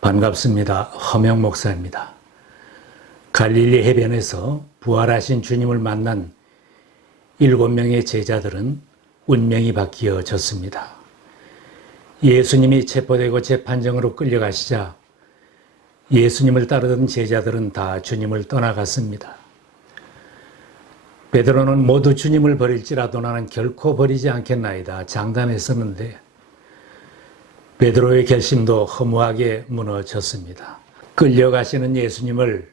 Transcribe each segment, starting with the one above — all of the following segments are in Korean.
반갑습니다. 허명 목사입니다. 갈릴리 해변에서 부활하신 주님을 만난 7명의 제자들은 운명이 바뀌어졌습니다. 예수님이 체포되고 재판정으로 끌려가시자 예수님을 따르던 제자들은 다 주님을 떠나갔습니다. 베드로는 모두 주님을 버릴지라도 나는 결코 버리지 않겠나이다 장담했었는데 베드로의 결심도 허무하게 무너졌습니다. 끌려가시는 예수님을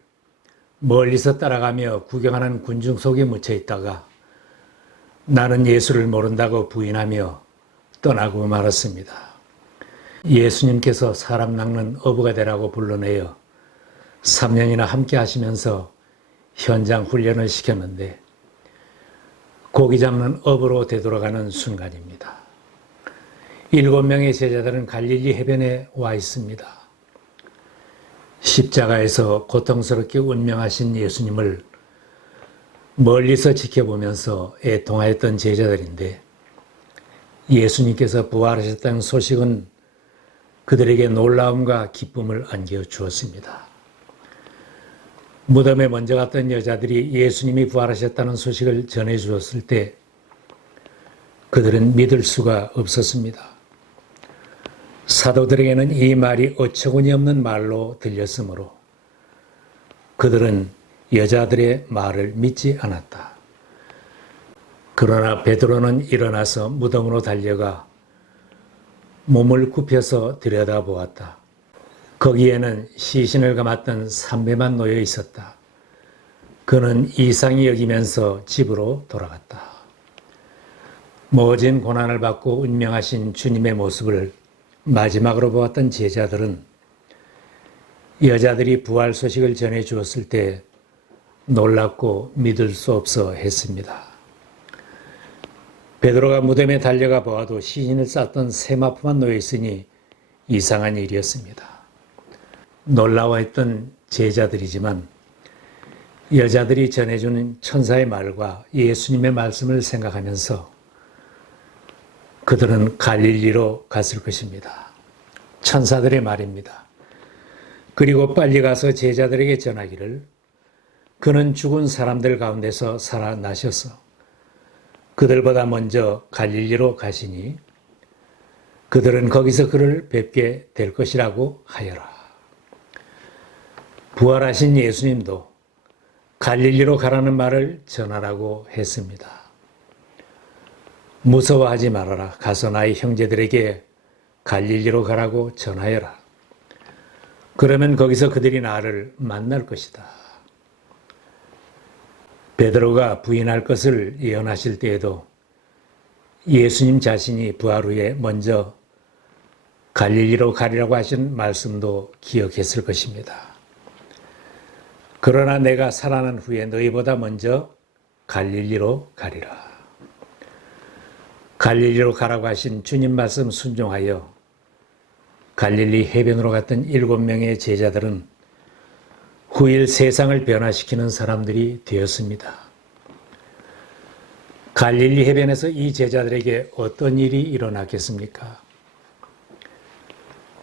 멀리서 따라가며 구경하는 군중 속에 묻혀 있다가 나는 예수를 모른다고 부인하며 떠나고 말았습니다. 예수님께서 사람 낚는 어부가 되라고 불러내어 3년이나 함께 하시면서 현장 훈련을 시켰는데 고기 잡는 어부로 되돌아가는 순간입니다. 7명의 제자들은 갈릴리 해변에 와 있습니다. 십자가에서 고통스럽게 운명하신 예수님을 멀리서 지켜보면서 애통하였던 제자들인데 예수님께서 부활하셨다는 소식은 그들에게 놀라움과 기쁨을 안겨주었습니다. 무덤에 먼저 갔던 여자들이 예수님이 부활하셨다는 소식을 전해주었을 때 그들은 믿을 수가 없었습니다. 사도들에게는 이 말이 어처구니 없는 말로 들렸으므로 그들은 여자들의 말을 믿지 않았다. 그러나 베드로는 일어나서 무덤으로 달려가 몸을 굽혀서 들여다보았다. 거기에는 시신을 감았던 삼배만 놓여 있었다. 그는 이상히 여기면서 집으로 돌아갔다. 모진 고난을 받고 운명하신 주님의 모습을 마지막으로 보았던 제자들은 여자들이 부활 소식을 전해 주었을 때 놀랍고 믿을 수 없어 했습니다. 베드로가 무덤에 달려가 보아도 시신을 쌌던 세마포만 놓여 있으니 이상한 일이었습니다. 놀라워했던 제자들이지만 여자들이 전해주는 천사의 말과 예수님의 말씀을 생각하면서 그들은 갈릴리로 갔을 것입니다. 천사들의 말입니다. 그리고 빨리 가서 제자들에게 전하기를 그는 죽은 사람들 가운데서 살아나셔서 그들보다 먼저 갈릴리로 가시니 그들은 거기서 그를 뵙게 될 것이라고 하여라. 부활하신 예수님도 갈릴리로 가라는 말을 전하라고 했습니다. 무서워하지 말아라. 가서 나의 형제들에게 갈릴리로 가라고 전하여라. 그러면 거기서 그들이 나를 만날 것이다. 베드로가 부인할 것을 예언하실 때에도 예수님 자신이 부활 후에 먼저 갈릴리로 가리라고 하신 말씀도 기억했을 것입니다. 그러나 내가 살아난 후에 너희보다 먼저 갈릴리로 가리라. 갈릴리로 가라고 하신 주님 말씀 순종하여 갈릴리 해변으로 갔던 7명의 제자들은 후일 세상을 변화시키는 사람들이 되었습니다. 갈릴리 해변에서 이 제자들에게 어떤 일이 일어났겠습니까?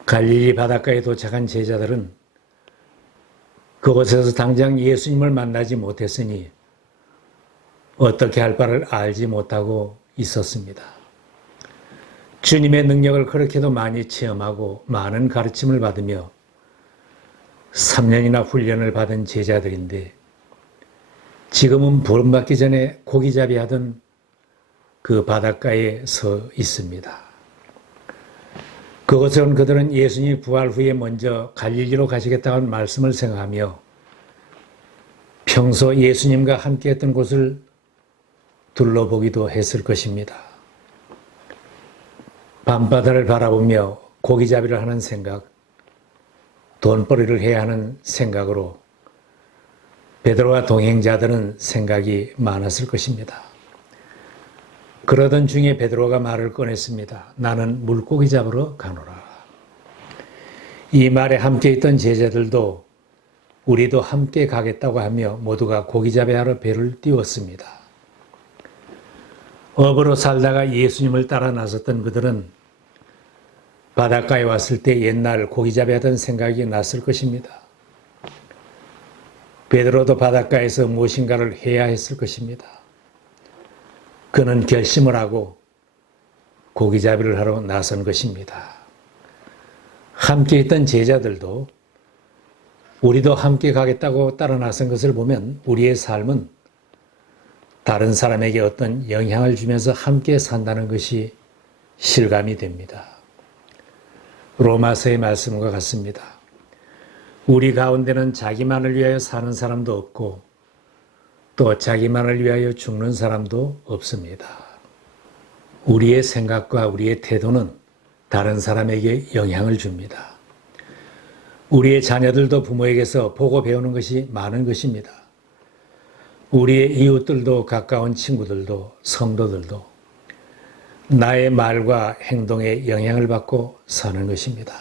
갈릴리 바닷가에 도착한 제자들은 그곳에서 당장 예수님을 만나지 못했으니 어떻게 할 바를 알지 못하고 있었습니다. 주님의 능력을 그렇게도 많이 체험하고 많은 가르침을 받으며 3년이나 훈련을 받은 제자들인데 지금은 부름받기 전에 고기잡이 하던 그 바닷가에 서 있습니다. 그곳에 온 그들은 예수님이 부활 후에 먼저 갈릴리로 가시겠다는 말씀을 생각하며 평소 예수님과 함께했던 곳을 둘러보기도 했을 것입니다. 밤바다를 바라보며 고기잡이를 하는 생각, 돈벌이를 해야 하는 생각으로 베드로와 동행자들은 생각이 많았을 것입니다. 그러던 중에 베드로가 말을 꺼냈습니다. 나는 물고기 잡으러 가노라. 이 말에 함께 있던 제자들도 우리도 함께 가겠다고 하며 모두가 고기잡이하러 배를 띄웠습니다. 어부로 살다가 예수님을 따라 나섰던 그들은 바닷가에 왔을 때 옛날 고기잡이 하던 생각이 났을 것입니다. 베드로도 바닷가에서 무엇인가를 해야 했을 것입니다. 그는 결심을 하고 고기잡이를 하러 나선 것입니다. 함께 있던 제자들도 우리도 함께 가겠다고 따라 나선 것을 보면 우리의 삶은 다른 사람에게 어떤 영향을 주면서 함께 산다는 것이 실감이 됩니다. 로마서의 말씀과 같습니다. 우리 가운데는 자기만을 위하여 사는 사람도 없고 또 자기만을 위하여 죽는 사람도 없습니다. 우리의 생각과 우리의 태도는 다른 사람에게 영향을 줍니다. 우리의 자녀들도 부모에게서 보고 배우는 것이 많은 것입니다. 우리의 이웃들도 가까운 친구들도 성도들도 나의 말과 행동에 영향을 받고 사는 것입니다.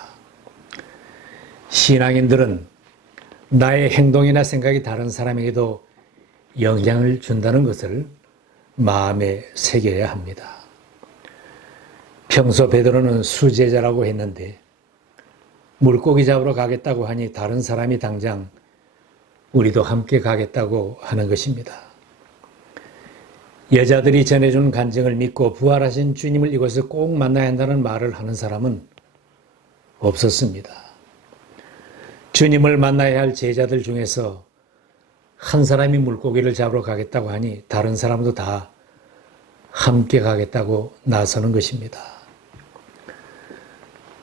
신앙인들은 나의 행동이나 생각이 다른 사람에게도 영향을 준다는 것을 마음에 새겨야 합니다. 평소 베드로는 수제자라고 했는데 물고기 잡으러 가겠다고 하니 다른 사람이 당장 우리도 함께 가겠다고 하는 것입니다. 여자들이 전해준 간증을 믿고 부활하신 주님을 이곳에서 꼭 만나야 한다는 말을 하는 사람은 없었습니다. 주님을 만나야 할 제자들 중에서 한 사람이 물고기를 잡으러 가겠다고 하니 다른 사람도 다 함께 가겠다고 나서는 것입니다.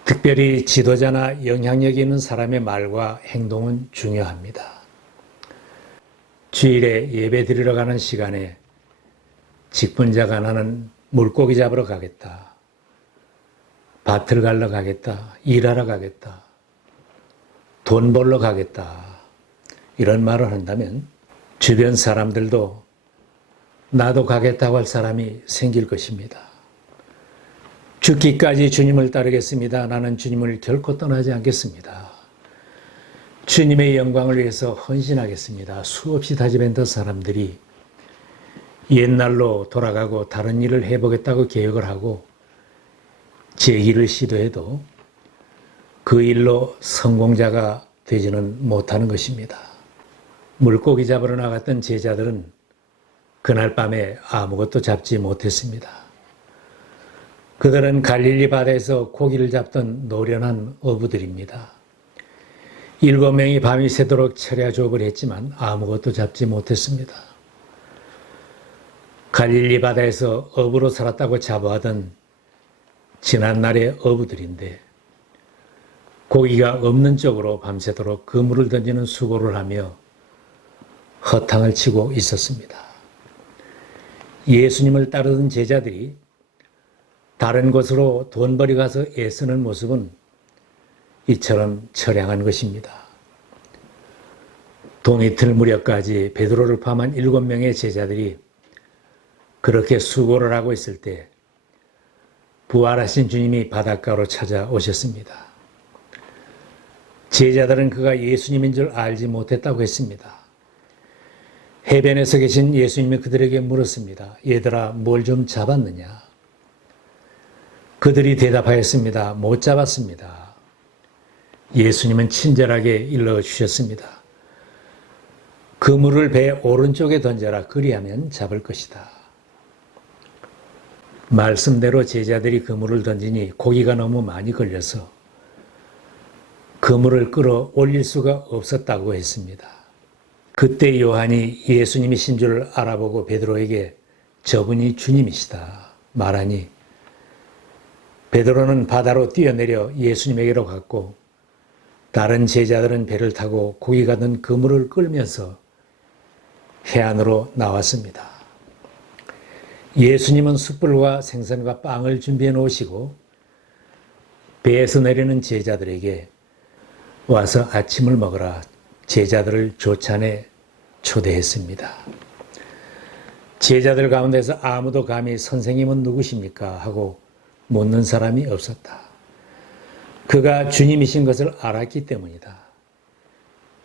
특별히 지도자나 영향력이 있는 사람의 말과 행동은 중요합니다. 주일에 예배 드리러 가는 시간에 직분자가 나는 물고기 잡으러 가겠다. 밭을 갈러 가겠다. 일하러 가겠다. 돈 벌러 가겠다. 이런 말을 한다면 주변 사람들도 나도 가겠다고 할 사람이 생길 것입니다. 죽기까지 주님을 따르겠습니다. 나는 주님을 결코 떠나지 않겠습니다. 주님의 영광을 위해서 헌신하겠습니다. 수없이 다짐했던 사람들이 옛날로 돌아가고 다른 일을 해보겠다고 계획을 하고 재기를 시도해도 그 일로 성공자가 되지는 못하는 것입니다. 물고기 잡으러 나갔던 제자들은 그날 밤에 아무것도 잡지 못했습니다. 그들은 갈릴리 바다에서 고기를 잡던 노련한 어부들입니다. 7명이 밤이 새도록 철야 조업을 했지만 아무것도 잡지 못했습니다. 갈릴리 바다에서 어부로 살았다고 자부하던 지난날의 어부들인데 고기가 없는 쪽으로 밤새도록 그물을 던지는 수고를 하며 허탕을 치고 있었습니다. 예수님을 따르던 제자들이 다른 곳으로 돈벌이 가서 애쓰는 모습은 이처럼 처량한 것입니다. 동이틀 무렵까지 베드로를 포함한 7명의 제자들이 그렇게 수고를 하고 있을 때 부활하신 주님이 바닷가로 찾아오셨습니다. 제자들은 그가 예수님인 줄 알지 못했다고 했습니다. 해변에서 계신 예수님이 그들에게 물었습니다. 얘들아, 뭘 좀 잡았느냐? 그들이 대답하였습니다. 못 잡았습니다. 예수님은 친절하게 일러주셨습니다. 그물을 배 오른쪽에 던져라. 그리하면 잡을 것이다. 말씀대로 제자들이 그물을 던지니 고기가 너무 많이 걸려서 그물을 끌어 올릴 수가 없었다고 했습니다. 그때 요한이 예수님이신 줄 알아보고 베드로에게 저분이 주님이시다 말하니 베드로는 바다로 뛰어내려 예수님에게로 갔고 다른 제자들은 배를 타고 고기가 든 그물을 끌면서 해안으로 나왔습니다. 예수님은 숯불과 생선과 빵을 준비해 놓으시고 배에서 내리는 제자들에게 와서 아침을 먹으라 제자들을 조찬해 초대했습니다. 제자들 가운데서 아무도 감히 선생님은 누구십니까? 하고 묻는 사람이 없었다. 그가 주님이신 것을 알았기 때문이다.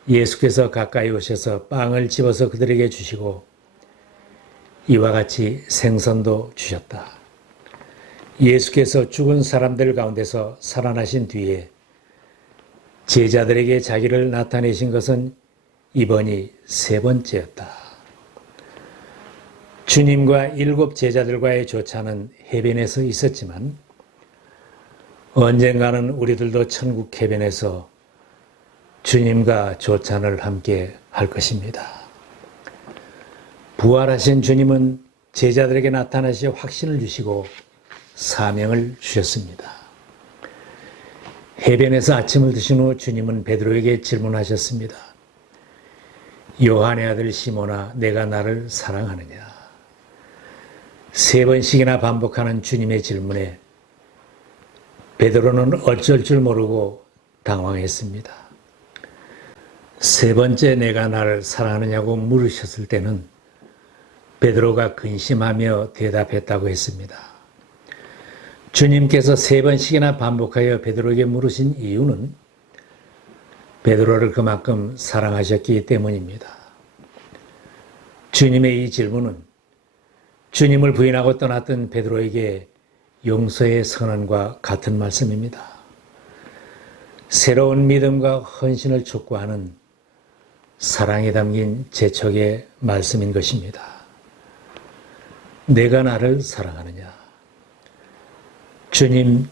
예수께서 가까이 오셔서 빵을 집어서 그들에게 주시고 이와 같이 생선도 주셨다. 예수께서 죽은 사람들 가운데서 살아나신 뒤에 제자들에게 자기를 나타내신 것은 이번이 세 번째였다. 주님과 7 제자들과의 조차는 해변에서 있었지만 언젠가는 우리들도 천국 해변에서 주님과 조찬을 함께 할 것입니다. 부활하신 주님은 제자들에게 나타나시 확신을 주시고 사명을 주셨습니다. 해변에서 아침을 드신 후 주님은 베드로에게 질문하셨습니다. 요한의 아들 시몬아, 내가 나를 사랑하느냐? 3번씩이나 반복하는 주님의 질문에 베드로는 어쩔 줄 모르고 당황했습니다. 3번째 내가 나를 사랑하느냐고 물으셨을 때는 베드로가 근심하며 대답했다고 했습니다. 주님께서 3번씩이나 반복하여 베드로에게 물으신 이유는 베드로를 그만큼 사랑하셨기 때문입니다. 주님의 이 질문은 주님을 부인하고 떠났던 베드로에게 용서의 선언과 같은 말씀입니다. 새로운 믿음과 헌신을 촉구하는 사랑이 담긴 재촉의 말씀인 것입니다. 내가 나를 사랑하느냐?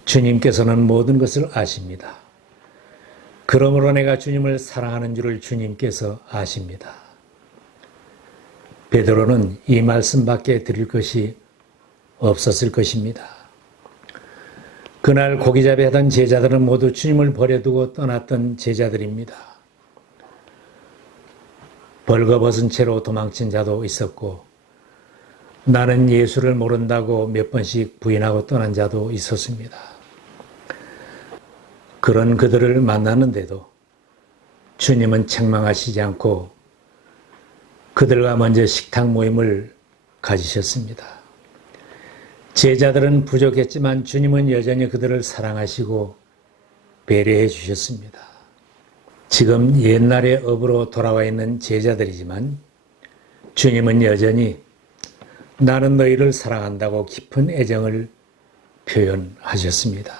주님께서는 모든 것을 아십니다. 그러므로 내가 주님을 사랑하는 줄을 주님께서 아십니다. 베드로는 이 말씀밖에 드릴 것이 없었을 것입니다. 그날 고기잡이 하던 제자들은 모두 주님을 버려두고 떠났던 제자들입니다. 벌거벗은 채로 도망친 자도 있었고 나는 예수를 모른다고 몇 번씩 부인하고 떠난 자도 있었습니다. 그런 그들을 만나는데도 주님은 책망하시지 않고 그들과 먼저 식탁 모임을 가지셨습니다. 제자들은 부족했지만 주님은 여전히 그들을 사랑하시고 배려해 주셨습니다. 지금 옛날의 업으로 돌아와 있는 제자들이지만 주님은 여전히 나는 너희를 사랑한다고 깊은 애정을 표현하셨습니다.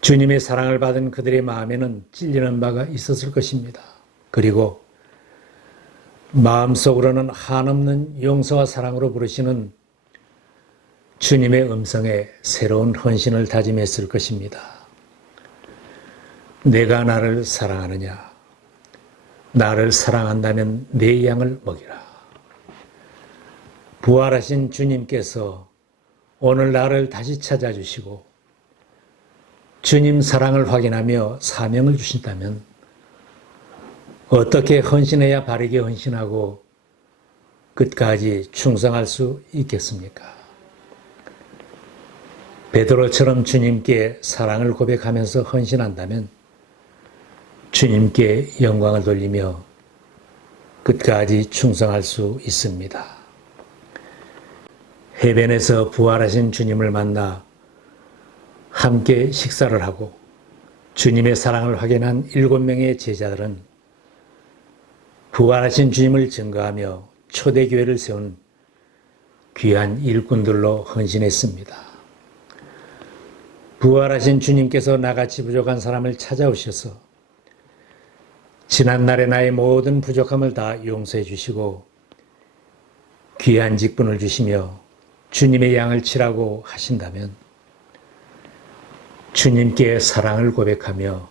주님의 사랑을 받은 그들의 마음에는 찔리는 바가 있었을 것입니다. 그리고 마음속으로는 한없는 용서와 사랑으로 부르시는 주님의 음성에 새로운 헌신을 다짐했을 것입니다. 내가 나를 사랑하느냐? 나를 사랑한다면 내 양을 먹이라. 부활하신 주님께서 오늘 나를 다시 찾아주시고 주님 사랑을 확인하며 사명을 주신다면 어떻게 헌신해야 바르게 헌신하고 끝까지 충성할 수 있겠습니까? 베드로처럼 주님께 사랑을 고백하면서 헌신한다면 주님께 영광을 돌리며 끝까지 충성할 수 있습니다. 해변에서 부활하신 주님을 만나 함께 식사를 하고 주님의 사랑을 확인한 7명의 제자들은 부활하신 주님을 증거하며 초대교회를 세운 귀한 일꾼들로 헌신했습니다. 부활하신 주님께서 나같이 부족한 사람을 찾아오셔서 지난날의 나의 모든 부족함을 다 용서해 주시고 귀한 직분을 주시며 주님의 양을 치라고 하신다면 주님께 사랑을 고백하며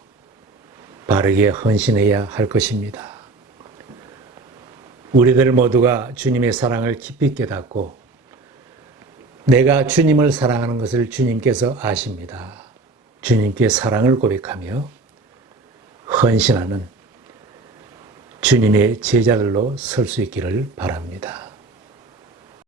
바르게 헌신해야 할 것입니다. 우리들 모두가 주님의 사랑을 깊이 깨닫고 내가 주님을 사랑하는 것을 주님께서 아십니다. 주님께 사랑을 고백하며 헌신하는 주님의 제자들로 설 수 있기를 바랍니다.